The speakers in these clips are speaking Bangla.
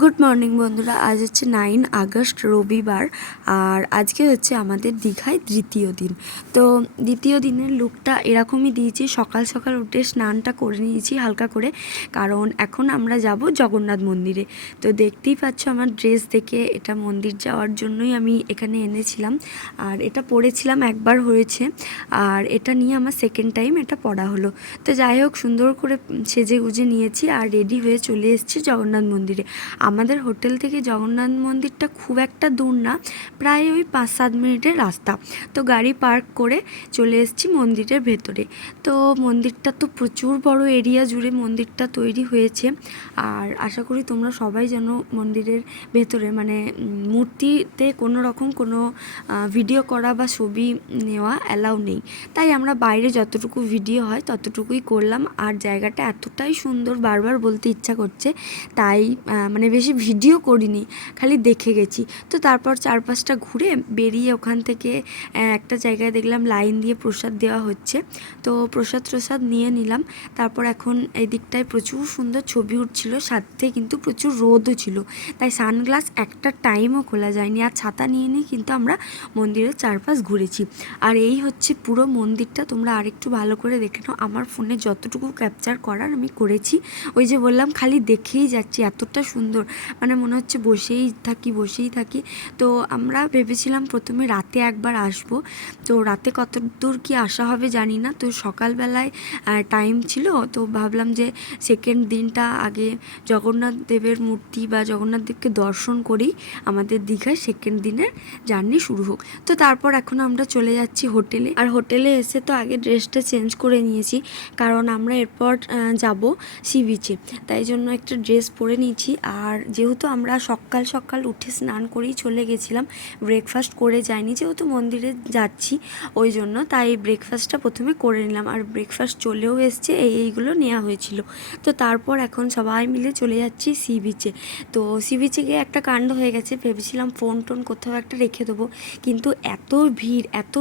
গুড মর্নিং বন্ধুরা, আজ হচ্ছে 9 আগস্ট রবিবার। আর আজকে হচ্ছে আমাদের দীঘায় দ্বিতীয় দিন। তো দ্বিতীয় দিনের লুকটা এরকমই দিয়েছি। সকাল সকাল উঠে স্নানটা করে নিয়েছি হালকা করে, কারণ এখন আমরা যাব জগন্নাথ মন্দিরে। তো দেখতেই পাচ্ছ আমার ড্রেস দেখে, এটা মন্দির যাওয়ার জন্যই আমি এখানে এনেছিলাম। আর এটা পরেছিলাম একবার হয়েছে, আর এটা নিয়ে আমার সেকেন্ড টাইম এটা পরা হলো। তো যাই হোক, সুন্দর করে সেজে গুজে নিয়েছি আর রেডি হয়ে চলে এসেছি জগন্নাথ মন্দিরে। আমাদের হোটেল থেকে জগন্নাথ মন্দিরটা খুব একটা দূর না, প্রায় ওই 5-7 মিনিটের রাস্তা। তো গাড়ি পার্ক করে চলে এসেছি মন্দিরের ভেতরে। তো মন্দিরটা তো প্রচুর বড় এরিয়া জুড়ে মন্দিরটা তৈরি হয়েছে। আর আশা করি তোমরা সবাই যেন মন্দিরের ভেতরে মানে মূর্তিতে কোনো রকম কোনো ভিডিও করা বা ছবি নেওয়া অ্যালাউ নেই। তাই আমরা বাইরে যতটুকু ভিডিও হয় ততটুকুই করলাম। আর জায়গাটা এতটাই সুন্দর, বারবার বলতে ইচ্ছা করছে, তাই মানে বেশি ভিডিও করিনি, খালি দেখে গেছি। তো তারপর চারপাশটা ঘুরে বেরিয়ে ওখান থেকে একটা জায়গায় দেখলাম লাইন দিয়ে প্রসাদ দেওয়া হচ্ছে। তো প্রসাদ নিয়ে নিলাম। তারপর এখন এই দিকটায় প্রচুর সুন্দর ছবি উঠছিল, সাথে কিন্তু প্রচুর রোদও ছিল, তাই সানগ্লাস একটা টাইমও খোলা যায়নি। আর ছাতা নিয়ে নিয়ে কিন্তু আমরা মন্দিরের চারপাশ ঘুরেছি। আর এই হচ্ছে পুরো মন্দিরটা, তোমরা আরেকটু ভালো করে দেখে নাও। আমার ফোনে যতটুকু ক্যাপচার করার আমি করেছি। ওই যে বললাম, খালি দেখেই যাচ্ছি, এতটা সুন্দর, মানে মনে হচ্ছে বসেই থাকি। তো আমরা ভেবেছিলাম প্রথমে রাতে একবার আসব। তো রাতে কত দূর কি আসা হবে জানি না। তো সকালবেলায় টাইম ছিল, তো ভাবলাম যে সেকেন্ড দিনটা আগে জগন্নাথ দেবের মূর্তি বা জগন্নাথ দেবকে দর্শন করেই আমাদের দীঘায় সেকেন্ড দিনের জার্নি শুরু হোক। তো তারপর এখন আমরা চলে যাচ্ছি হোটেলে। আর হোটেলে এসে তো আগে ড্রেসটা চেঞ্জ করে নিয়েছি, কারণ আমরা এরপর যাব সি বিচে, তাই জন্য একটা ড্রেস পরে নিয়েছি। আর যেহেতু আমরা সকাল সকাল উঠে স্নান করেই চলে গেছিলাম, ব্রেকফাস্ট করে যাইনি, যেহেতু মন্দিরে যাচ্ছি ওই জন্য, তাই ব্রেকফাস্টটা প্রথমে করে নিলাম। আর ব্রেকফাস্ট চলেও এসছে, এইগুলো নেওয়া হয়েছিল। তো তারপর এখন সবাই মিলে চলে যাচ্ছি সি বিচে। তো সি বিচে গিয়ে একটা কাণ্ড হয়ে গেছে, ভেবেছিলাম ফোন টোন কোথাও একটা রেখে দেবো, কিন্তু এত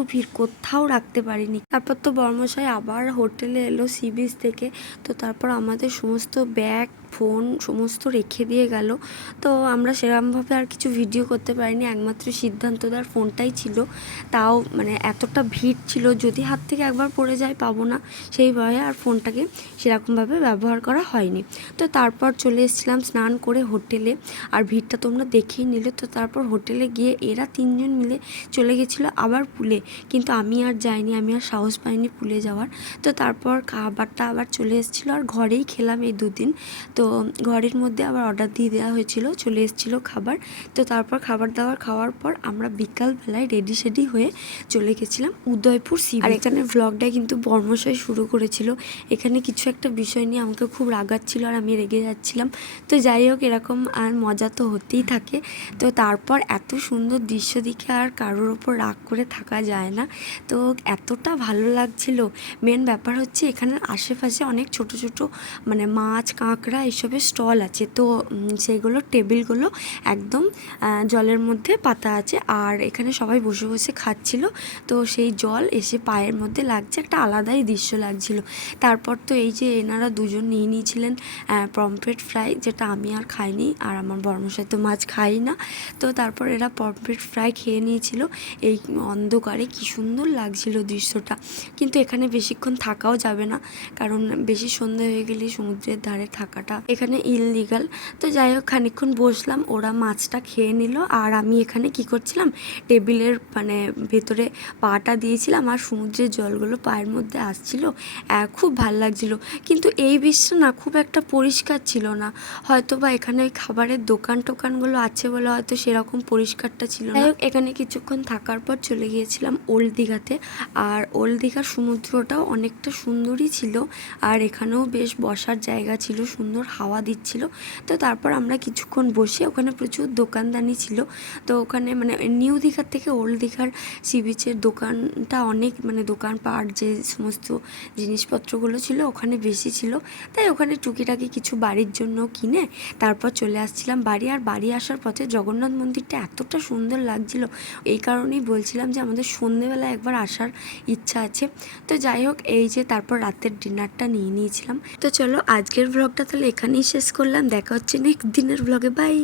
ভিড় কোথাও রাখতে পারিনি। তারপর তো বর্মশাই আবার হোটেলে এলো সি বিচ থেকে। তো তারপর আমাদের সমস্ত ব্যাগ ফোন সমস্ত রেখে দিয়ে গেল। তো আমরা সেরকমভাবে আর কিছু ভিডিও করতে পারিনি, একমাত্র সিদ্ধান্তদার ফোনটাই ছিল। তাও মানে এতটা ভিড় ছিল, যদি হাত থেকে একবার পড়ে যায় পাবো না, সেই ভয়ে আর ফোনটাকে সেরকমভাবে ব্যবহার করা হয়নি। তো তারপর চলে এসেছিলাম স্নান করে হোটেলে। আর ভিড়টা তোমরা দেখেই নিলে। তো তারপর হোটেলে গিয়ে এরা তিনজন মিলে চলে গেছিলো আবার পুলে, কিন্তু আমি আর যাইনি, আমি আর সাহস পাইনি পুলে যাওয়ার। তো তারপর খাবারটা আবার চলে এসেছিলো, আর ঘরেই খেলাম এই দুদিন। তো ঘরের মধ্যে আবার অর্ডার দিয়ে দেওয়া হয়েছিল, চলে এসেছিলো খাবার। তো তারপর খাবার দাবার খাওয়ার পর আমরা বিকালবেলায় রেডি সেডি হয়ে চলে গেছিলাম উদয়পুর সি বিচ। আর এখানে ভ্লগটা কিন্তু বর্মশাই শুরু করেছিল। এখানে কিছু একটা বিষয় নিয়ে আমাকে খুব রাগাচ্ছিল আর আমি রেগে যাচ্ছিলাম। তো যাই হোক, এরকম আর মজা তো হতেই থাকে। তো তারপর এত সুন্দর দৃশ্য দেখে আর কারোর ওপর রাগ করে থাকা যায় না। তো এতটা ভালো লাগছিল। মেন ব্যাপার হচ্ছে এখানে আশেপাশে অনেক ছোট ছোট মানে মাছ কাঁকড়া এসবের স্টল আছে। তো সেইগুলো টেবিলগুলো একদম জলের মধ্যে পাতা আছে, আর এখানে সবাই বসে বসে খাচ্ছিল। তো সেই জল এসে পায়ের মধ্যে লাগছে, একটা আলাদাই দৃশ্য লাগছিল। তারপর তো এই যে এনারা দুজন নিয়ে নিয়েছিলেন পমফ্রেট ফ্রাই, যেটা আমি আর খাইনি, আর আমার বর্মশাই তো মাছ খাই না। তো তারপর এরা পমফ্রেট ফ্রাই খেয়ে নিয়েছিল এই অন্ধকারে। কি সুন্দর লাগছিল দৃশ্যটা। কিন্তু এখানে বেশিক্ষণ থাকাও যাবে না, কারণ বেশি সন্ধ্যা হয়ে গেলে সমুদ্রের ধারে থাকাটা এখানে ইললিগাল। তো যাই হোক, খানিকক্ষণ বসলাম, ওরা মাছটা খেয়ে নিল, আর আমি এখানে কি করছিলাম, টেবিলের মানে ভেতরে পাটা দিয়েছিলাম, আর সমুদ্রের জলগুলো পায়ের মধ্যে আসছিল, খুব ভাল লাগছিল। কিন্তু এই বিচটা না খুব একটা পরিষ্কার ছিল না, হয়তো বা এখানে ওই খাবারের দোকান টোকানগুলো আছে বলে হয়তো সেরকম পরিষ্কারটা ছিল না। যাই হোক, এখানে কিছুক্ষণ থাকার পর চলে গিয়েছিলাম ওল্ড দীঘাতে। আর ওল্ড দীঘার সমুদ্রটাও অনেকটা সুন্দরই ছিল, আর এখানেও বেশ বসার জায়গা ছিল, সুন্দর হাওয়া দিচ্ছিল। তো তারপর আমরা কিছুক্ষণ বসে, ওখানে প্রচুর দোকানদানি ছিল। তো ওখানে মানে নিউ দীঘার থেকে ওল্ড দীঘার সি বিচের দোকানটা অনেক মানে দোকানপাট যে সমস্ত জিনিসপত্রগুলো ছিল ওখানে বেশি ছিল, তাই ওখানে টুকিটাকি কিছু বাড়ির জন্য কিনে তারপর চলে আসছিলাম বাড়ি। আর বাড়ি আসার পথে জগন্নাথ মন্দিরটা এতটা সুন্দর লাগছিল, এই কারণেই বলছিলাম যে আমাদের সন্ধেবেলা একবার আসার ইচ্ছা আছে। তো যাই হোক, এই যে তারপর রাতের ডিনারটা নিয়ে নিয়েছিলাম। তো চলো আজকের ব্লগটা তাহলে এখানেই শেষ করলাম। দেখা হচ্ছে নেক্সট দিনের ব্লগে। বাই।